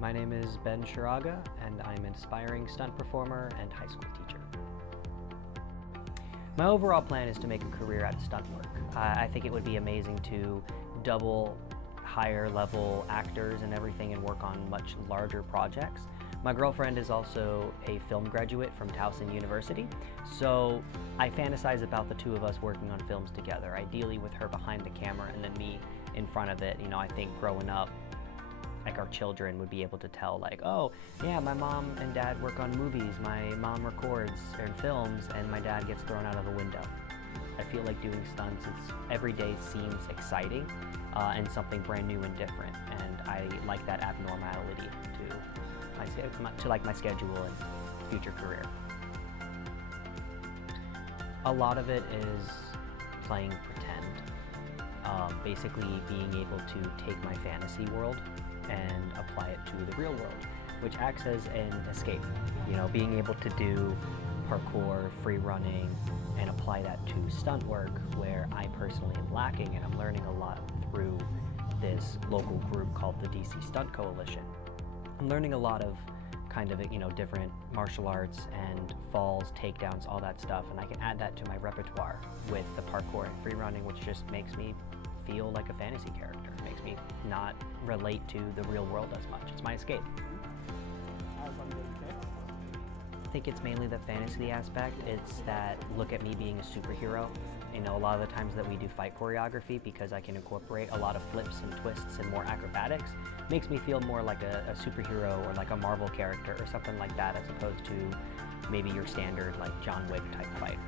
My name is Ben Shiraga, and I'm an aspiring stunt performer and high school teacher. My overall plan is to make a career out of stunt work. I think it would be amazing to double higher level actors and everything and work on much larger projects. My girlfriend is also a film graduate from Towson University, so I fantasize about the two of us working on films together, ideally with her behind the camera and then me in front of it. You know, I think growing up, like our children would be able to tell like, oh yeah, my mom and dad work on movies, my mom records and films, and my dad gets thrown out of a window. I feel like doing stunts every day seems exciting and something brand new and different, and I like that abnormality to my schedule and future career. A lot of it is playing pretend, basically being able to take my fantasy world and apply it to the real world, which acts as an escape. You know, being able to do parkour, free running, and apply that to stunt work where I personally am lacking, and I'm learning a lot through this local group called the DC Stunt Coalition. I'm learning a lot of kind of, you know, different martial arts and falls, takedowns, all that stuff, and I can add that to my repertoire with the parkour and free running, which just makes me feel like a fantasy character. It makes me not relate to the real world as much. It's my escape. I think it's mainly the fantasy aspect. It's that look at me being a superhero. You know, a lot of the times that we do fight choreography, because I can incorporate a lot of flips and twists and more acrobatics, makes me feel more like a superhero or like a Marvel character or something like that, as opposed to maybe your standard like John Wick type fight.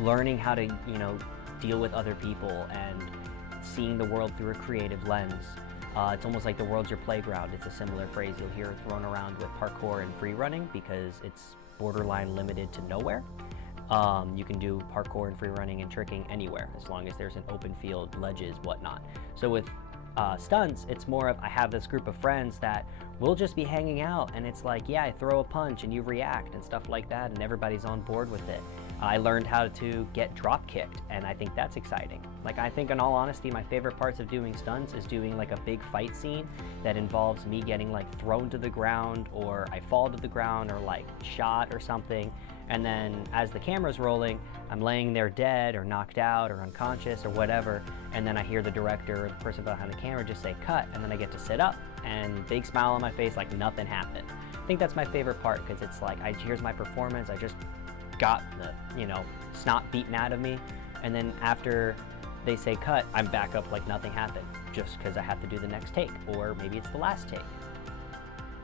Learning how to, you know, deal with other people and seeing the world through a creative lens. It's almost like the world's your playground. It's a similar phrase you'll hear thrown around with parkour and free running, because it's borderline limited to nowhere. You can do parkour and free running and tricking anywhere, as long as there's an open field, ledges, whatnot. So with stunts, it's more of, I have this group of friends that we'll just be hanging out, and it's like, yeah, I throw a punch and you react and stuff like that, and everybody's on board with it. I learned how to get drop kicked, and I think that's exciting. Like, I think in all honesty, my favorite parts of doing stunts is doing like a big fight scene that involves me getting like thrown to the ground, or I fall to the ground, or like shot or something. And then as the camera's rolling, I'm laying there dead or knocked out or unconscious or whatever, and then I hear the director or the person behind the camera just say cut, and then I get to sit up and big smile on my face like nothing happened. I think that's my favorite part, because it's like, here's my performance, I just got the, you know, snot beaten out of me, and then after they say cut, I'm back up like nothing happened, just because I have to do the next take, or maybe it's the last take.